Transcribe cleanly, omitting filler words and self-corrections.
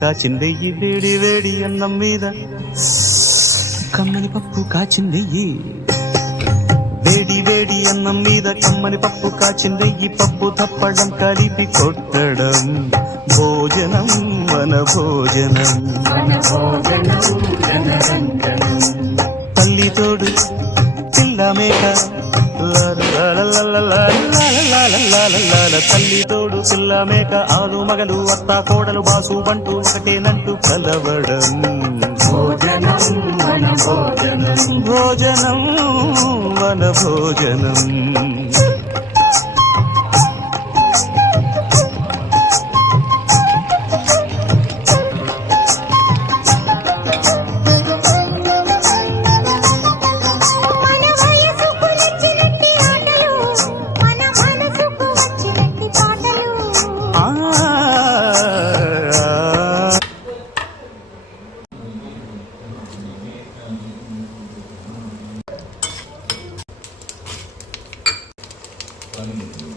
కాచిందెయ్యి వేడి వేడి అన్నం మీద కమ్మని పప్పు కాచిందెయ్యి వేడి వేడి అన్నం మీద కమ్మని పప్పు కాచిందెయ్యి పప్పు తప్పడం కలిపి కొట్టడం భోజనం మన భోజనం తల్లి తోడు పిల్ల మేక తల్లి తోడు పిల్ల మేక ఆలు మగలు అత్త కోడలు బాసు బంటూ ఒకటేనంటూ కలవడం భోజనం మన భోజనం Amin.